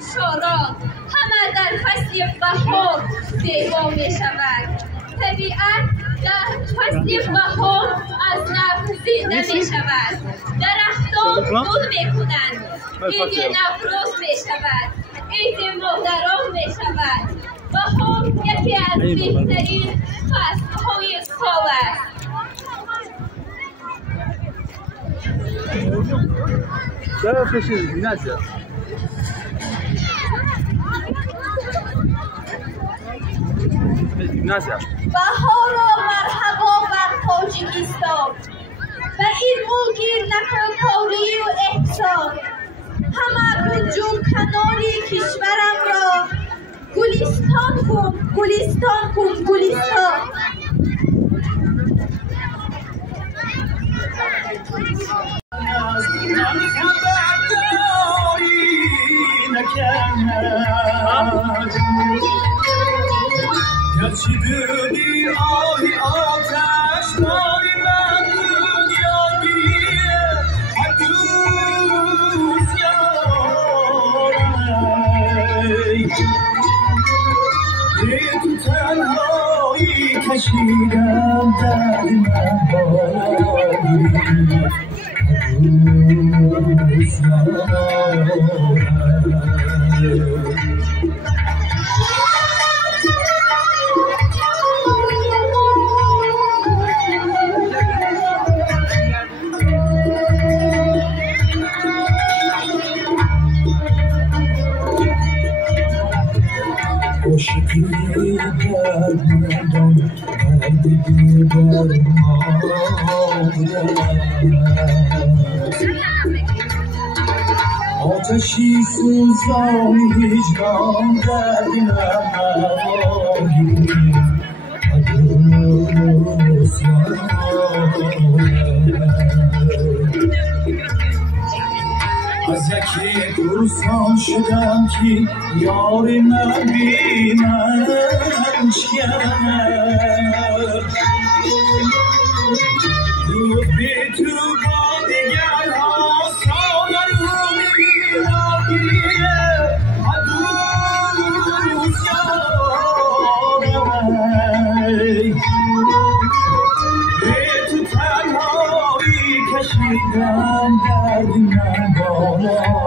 شورا همه در فصل بهار زیبا می شود. طبیعت در فصل بهار از نو زنده می شود. درختان گل می کنند. عید نوروز می شود. عید مهران می شود. بهار یکی از بهترین فصل‌های سال است. بهار و مرحبا بر تاجیکستان، و این ملگیر نفرکاری و احسان. همه گنجون کناری کشورم را گلستان کن، گلستان کن، گلستان. گرچه دلی آهی آتش باری من دنیا گیریه هر دوز یارم به تو تنهایی کشیدم در من باری دوز یارم. آتشی سوزانی هجران در دلم هوایی دوست از یکی گرسنه شدم که یار من بی من شکند روز به تو با دیگرها سال روی راگیه دوست یارم به تو تنهایی کشیدم درد من بالایی